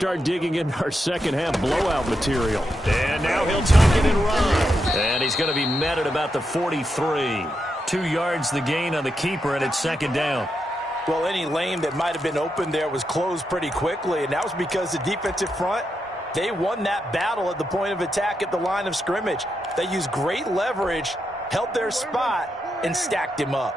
start digging into our second half blowout material. And now he'll tuck it and run. And he's going to be met at about the 43. 2 yards the gain on the keeper, and it's second down. Well, any lane that might have been open there was closed pretty quickly, and that was because the defensive front, they won that battle at the point of attack at the line of scrimmage. They used great leverage, held their spot, and stacked him up.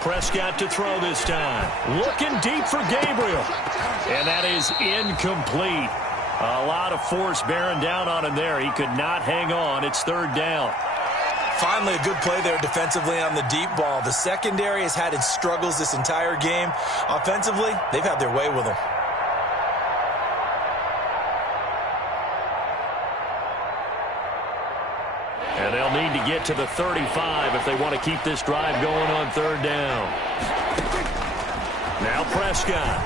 Prescott to throw this time. Looking deep for Gabriel. And that is incomplete. A lot of force bearing down on him there. He could not hang on. It's third down. Finally, a good play there defensively on the deep ball. The secondary has had its struggles this entire game. Offensively, they've had their way with them. And they'll need to get to the 35 if they want to keep this drive going on third down. Now Prescott.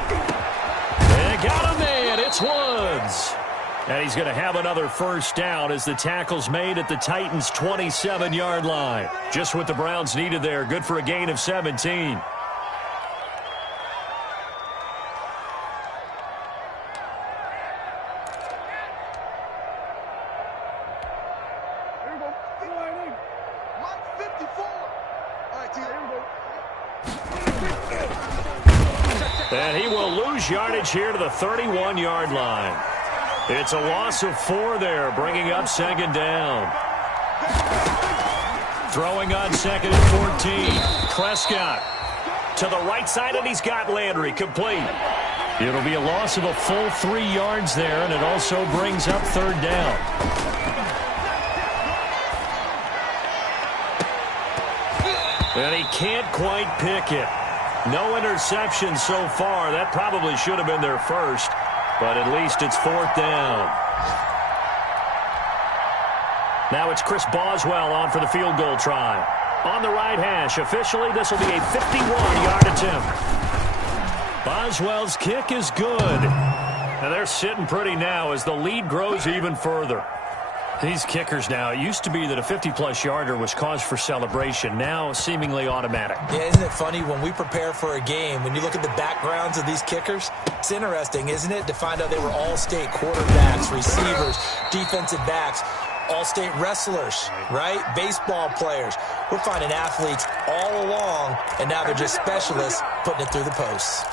They got a man. It's Woods. And he's going to have another first down as the tackle's made at the Titans' 27-yard line. Just what the Browns needed there. Good for a gain of 17. And he will lose yardage here to the 31-yard line. It's a loss of 4 there, bringing up second down. Throwing on second and 14. Prescott to the right side, and he's got Landry complete. It'll be a loss of a full 3 yards there, and it also brings up third down. And he can't quite pick it. No interception so far. That probably should have been their first. But at least it's fourth down. Now it's Chris Boswell on for the field goal try. On the right hash. Officially, this will be a 51-yard attempt. Boswell's kick is good. And they're sitting pretty now as the lead grows even further. These kickers now, it used to be that a 50-plus yarder was cause for celebration. Now seemingly automatic. Yeah, isn't it funny when we prepare for a game, when you look at the backgrounds of these kickers, it's interesting, isn't it, to find out they were all-state quarterbacks, receivers, defensive backs, all-state wrestlers, right? Baseball players. We're finding athletes all along, and now they're just specialists putting it through the posts.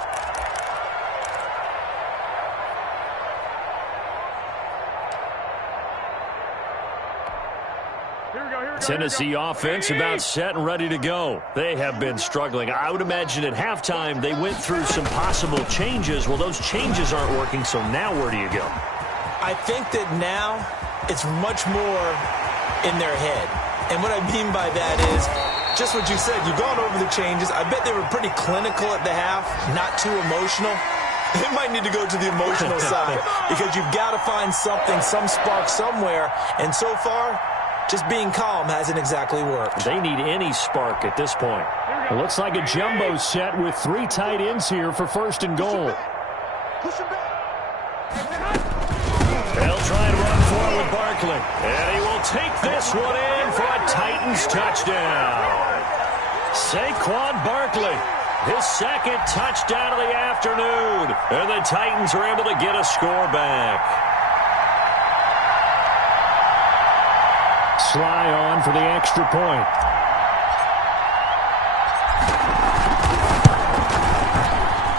Tennessee offense about set and ready to go. They have been struggling. I would imagine at halftime they went through some possible changes. Well, those changes aren't working, so now where do you go? I think that now it's much more in their head. And what I mean by that is just what you said. You've gone over the changes. I bet they were pretty clinical at the half, not too emotional. They might need to go to the emotional side because you've got to find something, some spark somewhere. And so far, just being calm hasn't exactly worked. They need any spark at this point. It looks like a jumbo set with 3 tight ends here for first and goal. They'll try and run forward Barkley. And he will take this one in for a Titans touchdown. Saquon Barkley, his second touchdown of the afternoon. And the Titans are able to get a score back. Sly on for the extra point.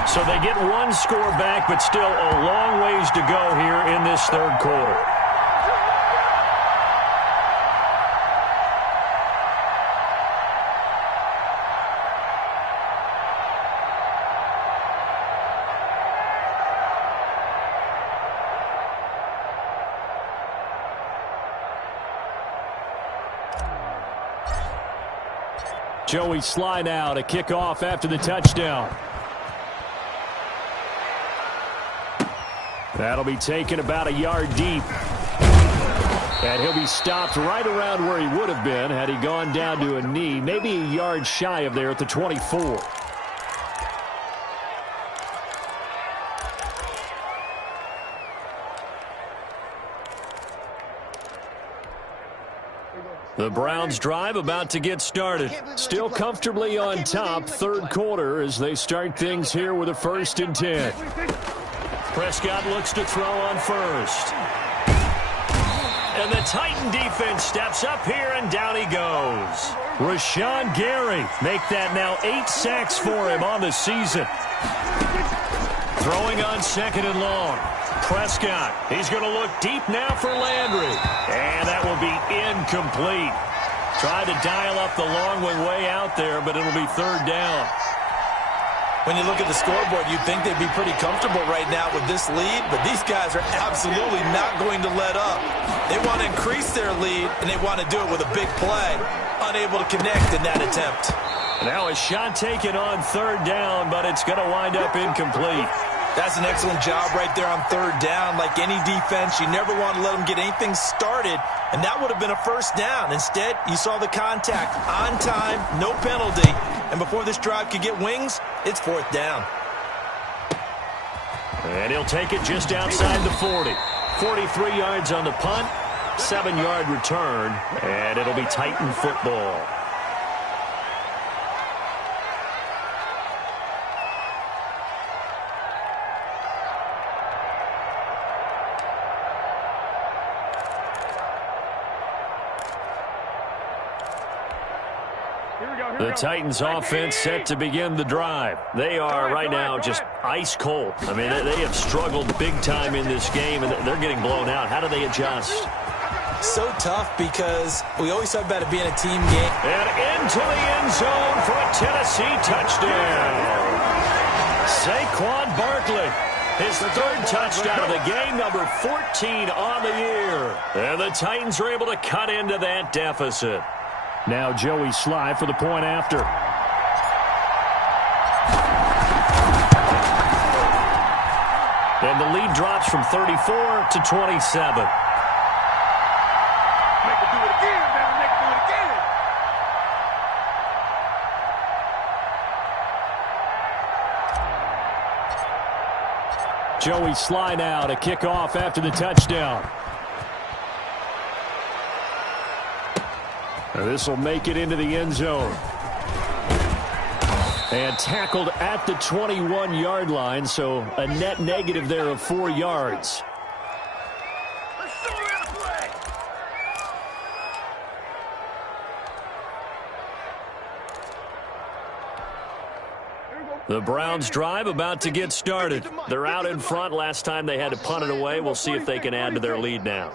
So they get 1 score back, but still a long ways to go here in this third quarter. Joey Sly now to kick off after the touchdown. That'll be taken about a yard deep. And he'll be stopped right around where he would have been had he gone down to a knee, maybe a yard shy of there at the 24. The The Browns drive about to get started. Still comfortably on top, third quarter as they start things here with a 1st and 10. Prescott looks to throw on first. And the Titan defense steps up here, and down he goes. Rashawn Gary make that now 8 sacks for him on the season. Throwing on 2nd and long. Prescott, he's going to look deep now for Landry. And that will be incomplete. Tried to dial up the long one way out there, but it'll be 3rd down. When you look at the scoreboard, you'd think they'd be pretty comfortable right now with this lead, but these guys are absolutely not going to let up. They want to increase their lead, and they want to do it with a big play. Unable to connect in that attempt. Now a shot taken on 3rd down, but it's going to wind up incomplete. That's an excellent job right there on 3rd down. Like any defense, you never want to let them get anything started, and that would have been a 1st down. Instead, you saw the contact on time, no penalty, and before this drive could get wings, it's 4th down. And he'll take it just outside the 40. 43 yards on the punt, 7-yard return, and it'll be Titan football. The Titans offense set to begin the drive. They are right now just ice cold. I mean, they have struggled big time in this game, and they're getting blown out. How do they adjust? So tough because we always talk about it being a team game. And into the end zone for a Tennessee touchdown. Saquon Barkley, his 3rd touchdown of the game, number 14 on the year. And the Titans are able to cut into that deficit. Now Joey Sly for the point after. And the lead drops from 34 to 27. Make it do it again, man. Make it do it again. Joey Sly now to kick off after the touchdown. This will make it into the end zone. And tackled at the 21-yard line, so a net negative there of 4 yards. The Browns drive about to get started. They're out in front. Last time they had to punt it away. We'll see if they can add to their lead now.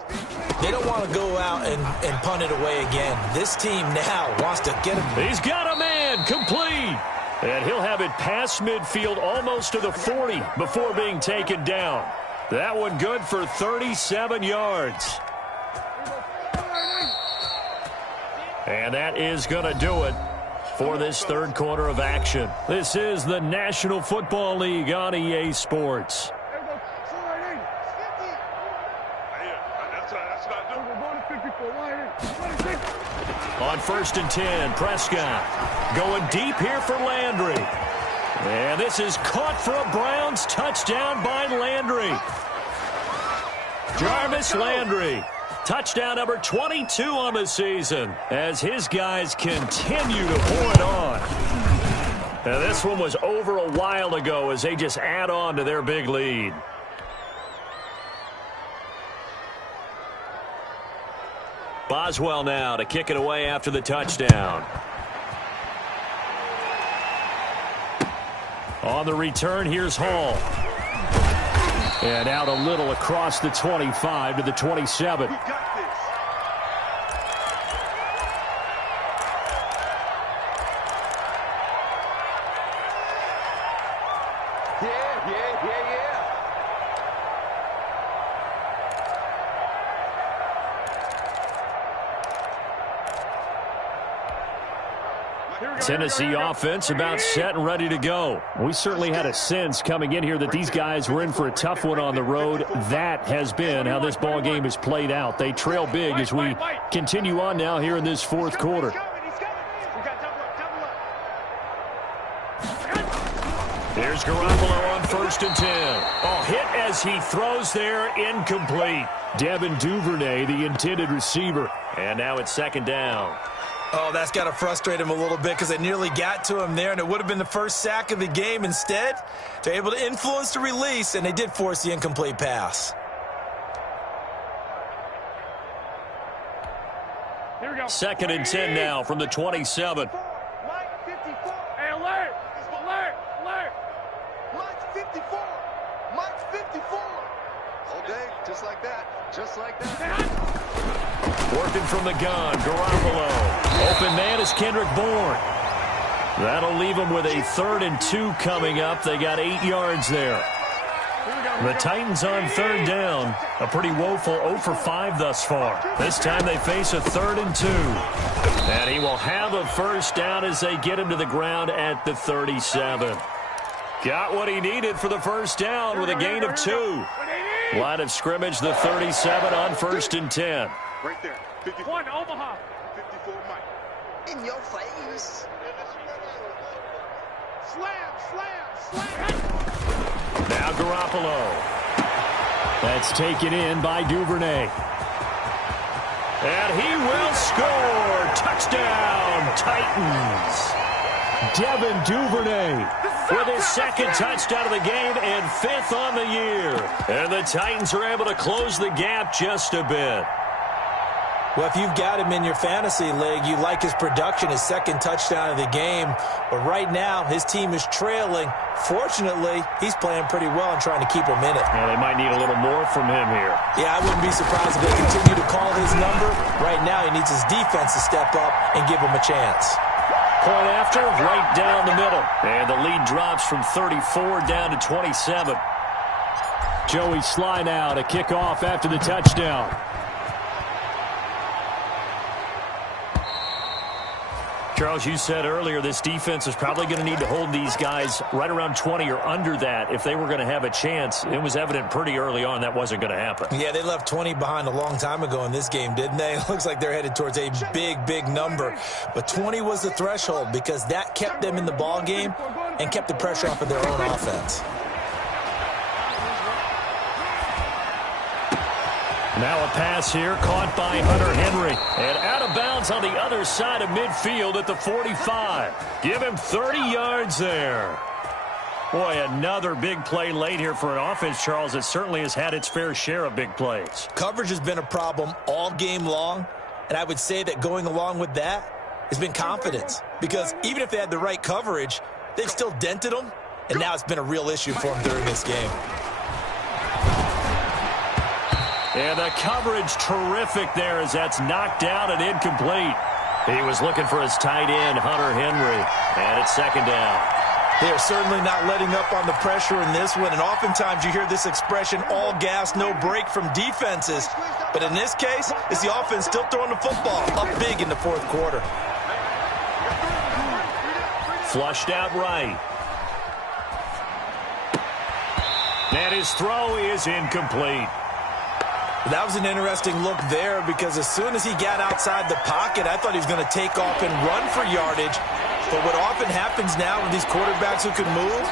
They don't want to go out and punt it away again. This team now wants to get him. He's got a man, complete. And he'll have it past midfield almost to the 40 before being taken down. That one good for 37 yards. And that is going to do it for this 3rd quarter of action. This is the National Football League on EA Sports. On 1st and 10, Prescott going deep here for Landry. And this is caught for a Browns touchdown by Landry. Jarvis Landry. Touchdown number 22 on the season as his guys continue to pour it on. Now this one was over a while ago as they just add on to their big lead. Boswell now to kick it away after the touchdown. On the return, here's Hall. And out a little across the 25 to the 27. Tennessee offense about set and ready to go. We certainly had a sense coming in here that these guys were in for a tough one on the road. That has been how this ball game has played out. They trail big as we continue on now here in this 4th quarter. Here's Garoppolo on 1st and 10. Oh, hit as he throws there, incomplete. Devin Duvernay, the intended receiver. And now it's 2nd down. Oh, that's got to frustrate him a little bit because they nearly got to him there, and it would have been the first sack of the game. Instead, they're able to influence the release, and they did force the incomplete pass. Here we go. 2nd and 10 now from the 27. Mike 54. Hey, alert. Alert. Alert. Mike 54. Mike 54. All day, just like that. Just like that. Working from the gun, Garoppolo. Open man is Kendrick Bourne. That'll leave them with a 3rd and 2 coming up. They got 8 yards there. The Titans on 3rd down. A pretty woeful 0 for 5 thus far. This time they face a 3rd and 2. And he will have a 1st down as they get him to the ground at the 37. Got what he needed for the 1st down with a gain of 2. Line of scrimmage, the 37 on 1st and 10. Right there. 51 Omaha. 54 Mike. In your face. Slam, slam, slam. Now Garoppolo. That's taken in by Duvernay. And he will score. Touchdown, Titans. Devin Duvernay with his 2nd touchdown of the game and 5th on the year. And the Titans are able to close the gap just a bit. Well, if you've got him in your fantasy league, you like his production, his 2nd touchdown of the game. But right now, his team is trailing. Fortunately, he's playing pretty well and trying to keep him in it. Well, they might need a little more from him here. Yeah, I wouldn't be surprised if they continue to call his number. Right now, he needs his defense to step up and give him a chance. Point after, right down the middle. And the lead drops from 34 down to 27. Joey Sly now to kick off after the touchdown. Charles, you said earlier this defense is probably going to need to hold these guys right around 20 or under that if they were going to have a chance. It was evident pretty early on that wasn't going to happen. Yeah, they left 20 behind a long time ago in this game, didn't they? It looks like they're headed towards a big, big number. But 20 was the threshold because that kept them in the ball game and kept the pressure off of their own offense. Now a pass here caught by Hunter Henry. And out of bounds on the other side of midfield at the 45. Give him 30 yards there. Boy, another big play late here for an offense, Charles, that certainly has had its fair share of big plays. Coverage has been a problem all game long. And I would say that going along with that has been confidence. Because even if they had the right coverage, they've still dented them. And now it's been a real issue for them during this game. And the coverage terrific there as that's knocked down and incomplete. He was looking for his tight end, Hunter Henry. And it's 2nd down. They are certainly not letting up on the pressure in this one. And oftentimes you hear this expression, all gas, no break from defenses. But in this case, it's the offense still throwing the football up big in the 4th quarter. Flushed out right. And his throw is incomplete. That was an interesting look there because as soon as he got outside the pocket, I thought he was going to take off and run for yardage. But what often happens now with these quarterbacks who can move,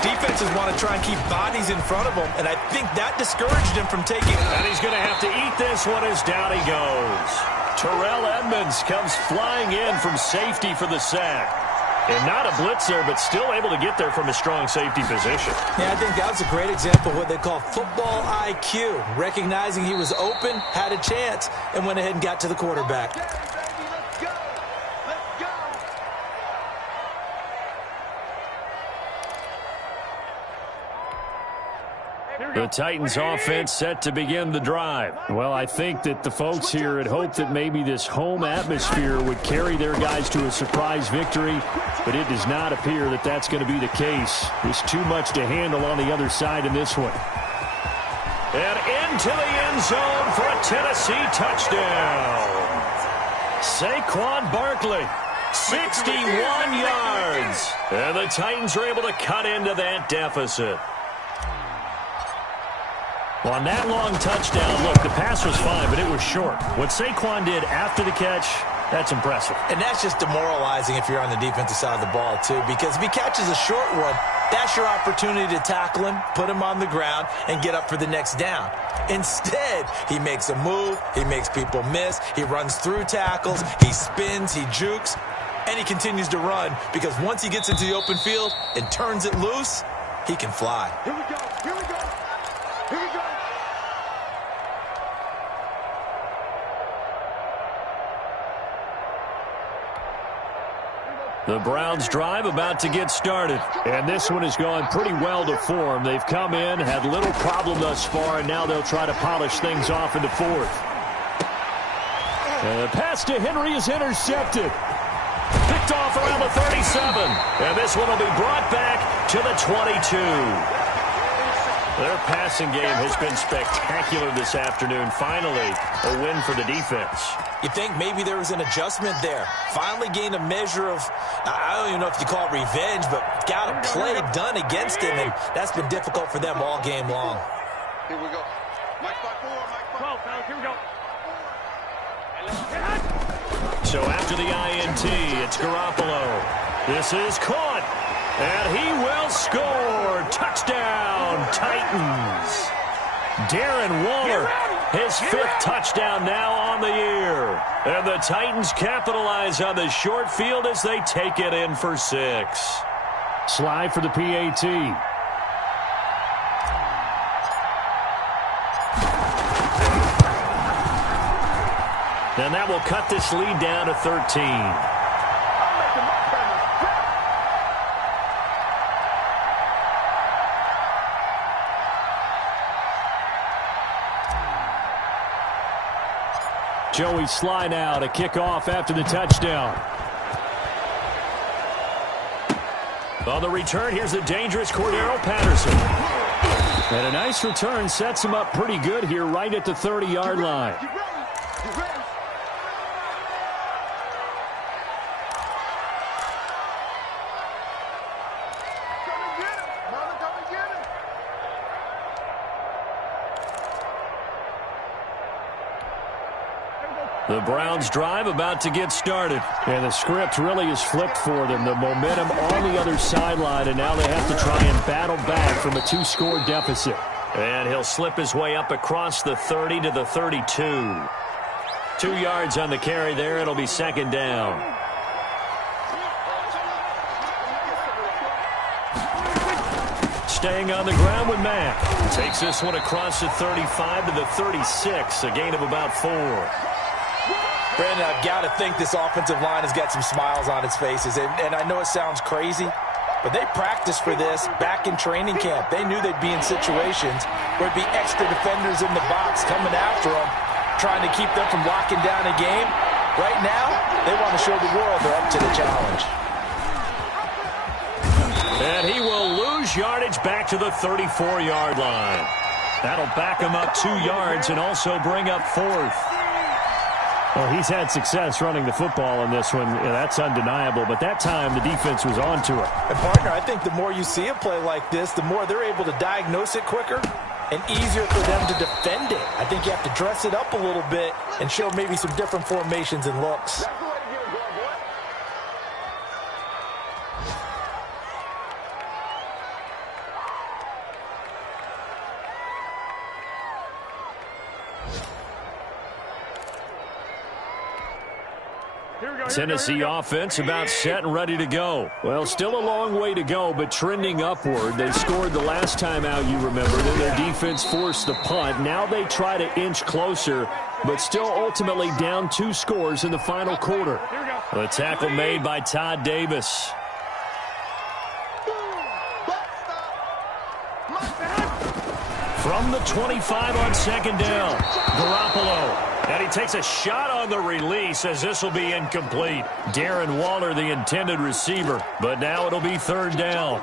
defenses want to try and keep bodies in front of them, and I think that discouraged him from taking it. And he's going to have to eat this one as down he goes. Terrell Edmonds comes flying in from safety for the sack. And not a blitzer, but still able to get there from a strong safety position. Yeah, I think that was a great example of what they call football IQ. Recognizing he was open, had a chance, and went ahead and got to the quarterback. The Titans offense set to begin the drive. Well, I think that the folks here had hoped that maybe this home atmosphere would carry their guys to a surprise victory, but it does not appear that that's going to be the case. There's too much to handle on the other side in this one. And into the end zone for a Tennessee touchdown. Saquon Barkley, 61 yards. And the Titans are able to cut into that deficit. Well, on that long touchdown, look, the pass was fine, but it was short. What Saquon did after the catch, that's impressive. And that's just demoralizing if you're on the defensive side of the ball, too, because if he catches a short one, That's your opportunity to tackle him, put him on the ground, and get up for the next down. Instead, he makes a move, he makes people miss, he runs through tackles, he spins, he jukes, and he continues to run because once he gets into the open field and turns it loose, he can fly. Here we go. Here we go. Here we go. The Browns drive about to get started. And this one has gone pretty well to form. They've come in, had little problem thus far, and now they'll try to polish things off in the fourth. And the pass to Henry is intercepted. Picked off around the 37. And this one will be brought back to the 22. Their passing game has been spectacular this afternoon. Finally, a win for the defense. You think maybe there was an adjustment there. Finally gained a measure of, I don't even know if you call it revenge, but got a play done against him, and that's been difficult for them all game long. Here we go. Mike by 4, Mike by 4. Here we go. So after the INT, it's Garoppolo. This is caught, and he will score. Touchdown, Titans. Darren Waller, his fifth touchdown now on the year. And the Titans capitalize on the short field as they take it in for 6. Slide for the PAT. And that will cut this lead down to 13. Joey Sly now to kick off after the touchdown. On the return, here's the dangerous Cordero Patterson. And a nice return sets him up pretty good here right at the 30-yard line. The Browns drive about to get started. And the script really is flipped for them. The momentum on the other sideline, and now they have to try and battle back from a 2-score deficit. And he'll slip his way up across the 30 to the 32. 2 yards on the carry there. It'll be second down. Staying on the ground with Mack. Takes this one across the 35 to the 36. A gain of about 4. Brandon, I've got to think this offensive line has got some smiles on its faces. And I know it sounds crazy, but they practiced for this back in training camp. They knew they'd be in situations where it'd be extra defenders in the box coming after them, trying to keep them from locking down a game. Right now, they want to show the world they're up to the challenge. And he will lose yardage back to the 34-yard line. That'll back him up 2 yards and also bring up 4th. Well, he's had success running the football in this one. Yeah, that's undeniable. But that time, the defense was onto it. And, partner, I think the more you see a play like this, the more they're able to diagnose it quicker and easier for them to defend it. I think you have to dress it up a little bit and show maybe some different formations and looks. Tennessee offense about set and ready to go. Well, still a long way to go, but trending upward. They scored the last time out, you remember. Then their defense forced the punt. Now they try to inch closer, but still ultimately down 2 scores in the final quarter. The tackle made by Todd Davis. From the 25 on second down, Garoppolo. And he takes a shot on the release as this will be incomplete. Darren Waller, the intended receiver, but now it'll be third down.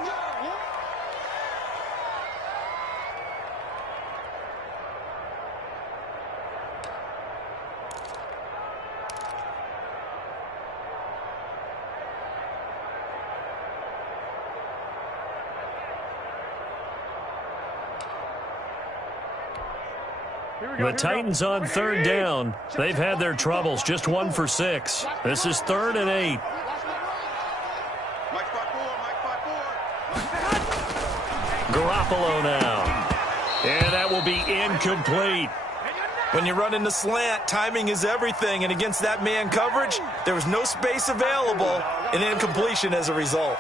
The Titans on third down. They've had their troubles. Just 1 for 6. This is 3rd and 8. Garoppolo now. And that will be incomplete. When you run in the slant, timing is everything, and against that man coverage, there was no space available, and incompletion as a result.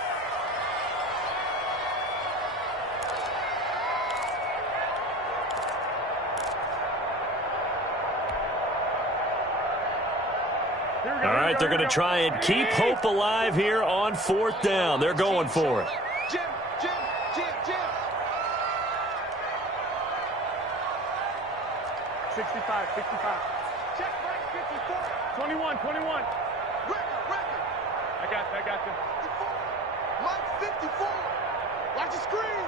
All right, they're going to try and keep hope alive here on 4th down. They're going for it. Jim. 65. Check right 54. 21. Record. I got you. Mike 54. Watch the screen.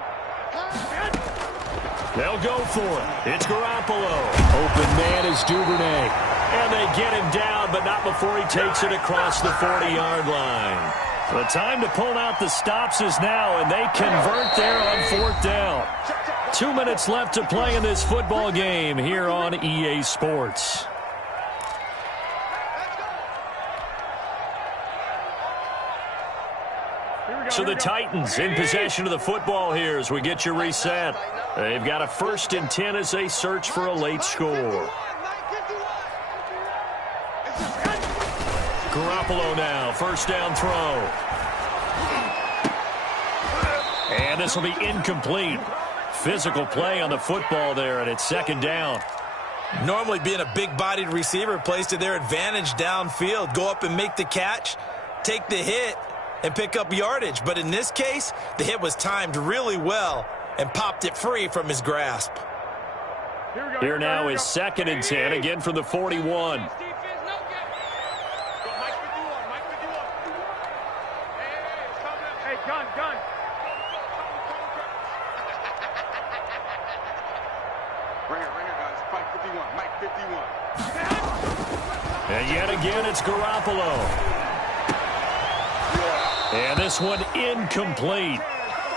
They'll go for it. It's Garoppolo. Open man is Duvernay. And they get him down, but not before he takes it across the 40-yard line. The time to pull out the stops is now, and they convert there on 4th down. 2 minutes left to play in this football game here on EA Sports. So the Titans in possession of the football here as we get you reset. They've got a 1st and 10 as they search for a late score. Garoppolo now, 1st down throw. And this will be incomplete. Physical play on the football there, and it's 2nd down. Normally being a big-bodied receiver plays to their advantage downfield. Go up and make the catch, take the hit, and pick up yardage. But in this case, the hit was timed really well and popped it free from his grasp. Here now is 2nd and 10, again from the 41. Gun. Ringer, guys. Mike 51. And yet again, it's Garoppolo. And this one incomplete.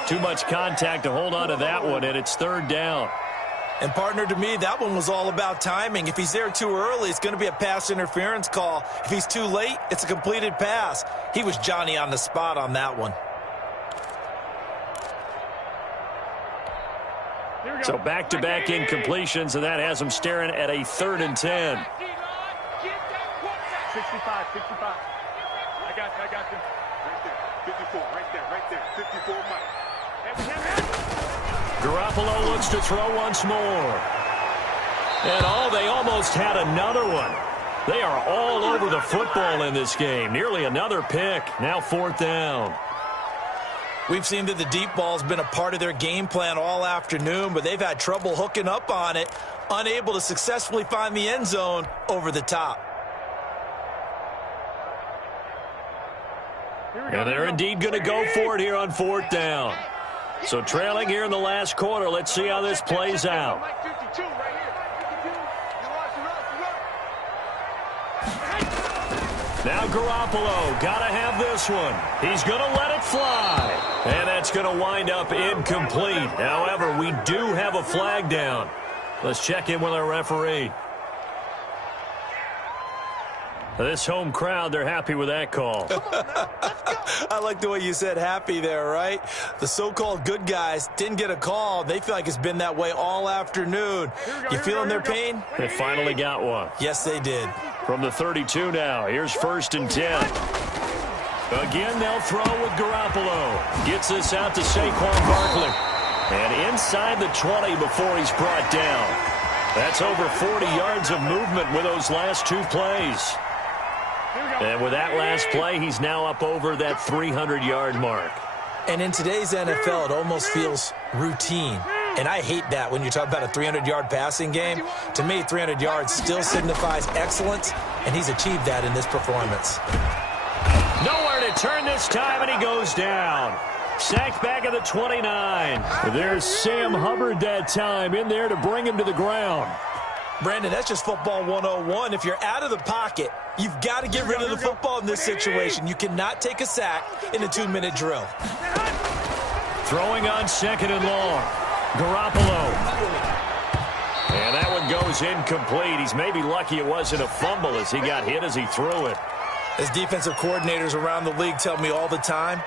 Too much contact to hold on to that one, and it's 3rd down. And, partner, to me, that one was all about timing. If he's there too early, it's going to be a pass interference call. If he's too late, it's a completed pass. He was Johnny on the spot on that one. So back-to-back incompletions, and that has them staring at a 3rd and 10. 65. I got you. Right there. 54. Right there. 54 Mike. Garoppolo looks to throw once more. And they almost had another one. They are all over the football in this game. Nearly another pick. Now 4th down. We've seen that the deep ball's been a part of their game plan all afternoon, but they've had trouble hooking up on it, unable to successfully find the end zone over the top. And they're indeed going to go for it here on 4th down. So trailing here in the last quarter, let's see how this plays out. Now Garoppolo, gotta have this one. He's gonna let it fly. And that's gonna wind up incomplete. However, we do have a flag down. Let's check in with our referee. This home crowd, they're happy with that call. I like the way you said happy there, right? The so-called good guys didn't get a call. They feel like it's been that way all afternoon. You feeling their pain? They finally got one. Yes, they did. From the 32 now, here's 1st and 10. Again, they'll throw with Garoppolo. Gets this out to Saquon Barkley. And inside the 20 before he's brought down. That's over 40 yards of movement with those last 2 plays. And with that last play, he's now up over that 300-yard mark. And in today's NFL, it almost feels routine. And I hate that when you talk about a 300-yard passing game. To me, 300 yards still signifies excellence, and he's achieved that in this performance. Nowhere to turn this time, and he goes down. Sacked back at the 29. There's Sam Hubbard that time in there to bring him to the ground. Brandon, that's just football 101. If you're out of the pocket, you've got to get rid of the football in this situation. You cannot take a sack in a 2-minute drill. Throwing on 2nd and long. Garoppolo. And that one goes incomplete. He's maybe lucky it wasn't a fumble as he got hit as he threw it. As defensive coordinators around the league tell me all the time,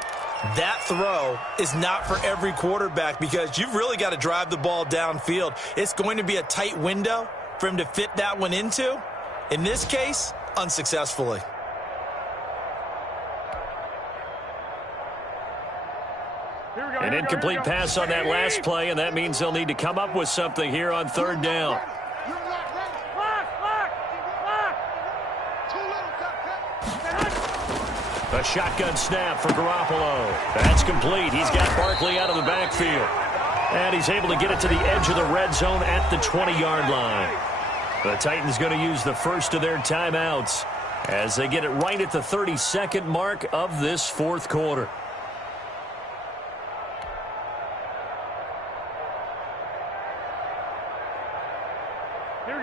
that throw is not for every quarterback because you've really got to drive the ball downfield. It's going to be a tight window for him to fit that one into. In this case, unsuccessfully. An incomplete pass on that last play, and that means they'll need to come up with something here on third down. A shotgun snap for Garoppolo. That's complete. He's got Barkley out of the backfield. And he's able to get it to the edge of the red zone at the 20-yard line. The Titans going to use the first of their timeouts as they get it right at the 32nd mark of this fourth quarter.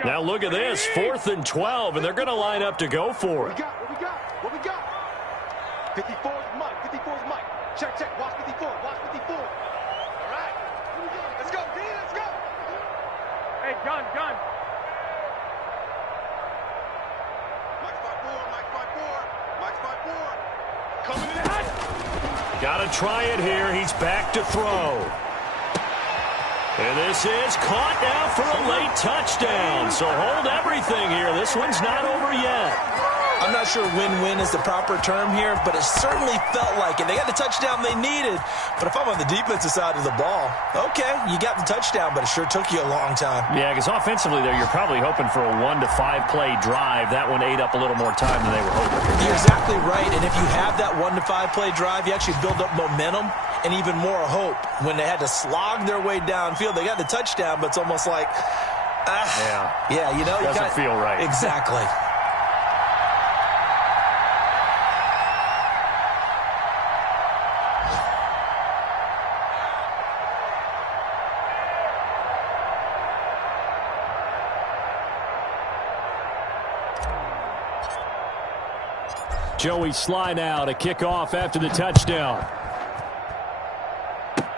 Now look at this, 4th and 12, and they're going to line up to go for it. What we got? 54 is Mike. 54 is Mike. Check. Watch 54. Watch 54. All right. Let's go, D. Let's go. Hey, gun. Mike's 5-4. Coming in hot. Got to try it here. He's back to throw. And this is caught now for a late touchdown. So hold everything here. This one's not over yet. I'm not sure win-win is the proper term here, but it certainly felt like it. They got the touchdown they needed, but if I'm on the defensive side of the ball, okay, you got the touchdown, but it sure took you a long time. Yeah, because offensively there, you're probably hoping for a 1 to 5 play drive. That one ate up a little more time than they were hoping. You're exactly right, and if you have that 1 to 5 play drive, you actually build up momentum and even more hope. When they had to slog their way downfield, they got the touchdown, but it's almost like, yeah, you know, doesn't feel right. Exactly. Joey Sly now to kick off after the touchdown.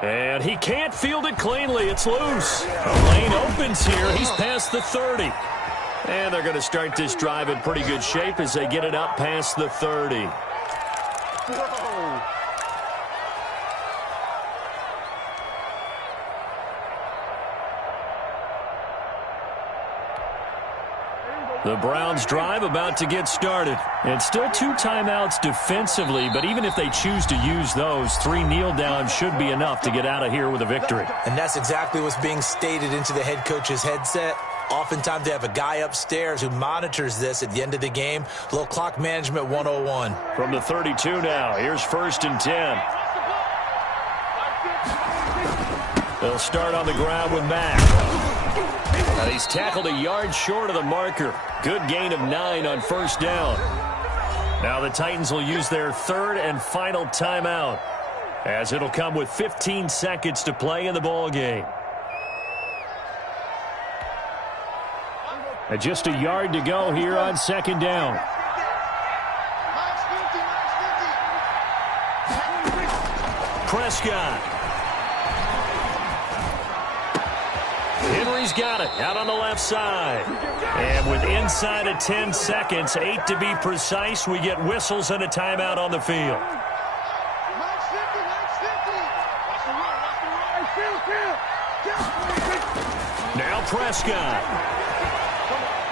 And he can't field it cleanly. It's loose. The lane opens here. He's past the 30. And they're going to start this drive in pretty good shape as they get it up past the 30. The Browns drive about to get started. And still 2 timeouts defensively, but even if they choose to use those, 3 kneel downs should be enough to get out of here with a victory. And that's exactly what's being stated into the head coach's headset. Oftentimes they have a guy upstairs who monitors this at the end of the game. A little clock management 101. From the 32 now, here's 1st and 10. They'll start on the ground with Mack. Now he's tackled a yard short of the marker. Good gain of 9 on 1st down. Now the Titans will use their 3rd and final timeout, as it'll come with 15 seconds to play in the ball game. And just a yard to go here on 2nd down. Prescott. Henry's got it out on the left side. And with inside of 10 seconds, 8 to be precise, we get whistles and a timeout on the field. Now Prescott.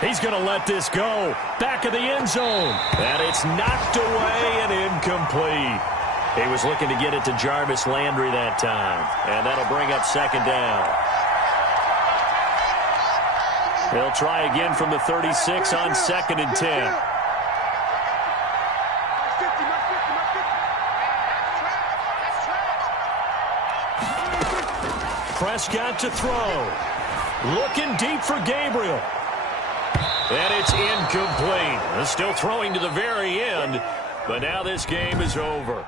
He's going to let this go. Back of the end zone. And it's knocked away and incomplete. He was looking to get it to Jarvis Landry that time. And that'll bring up 2nd down. They'll try again from the 36 on 2nd and 10. Prescott to throw. Looking deep for Gabriel. And it's incomplete. Still throwing to the very end, but now this game is over.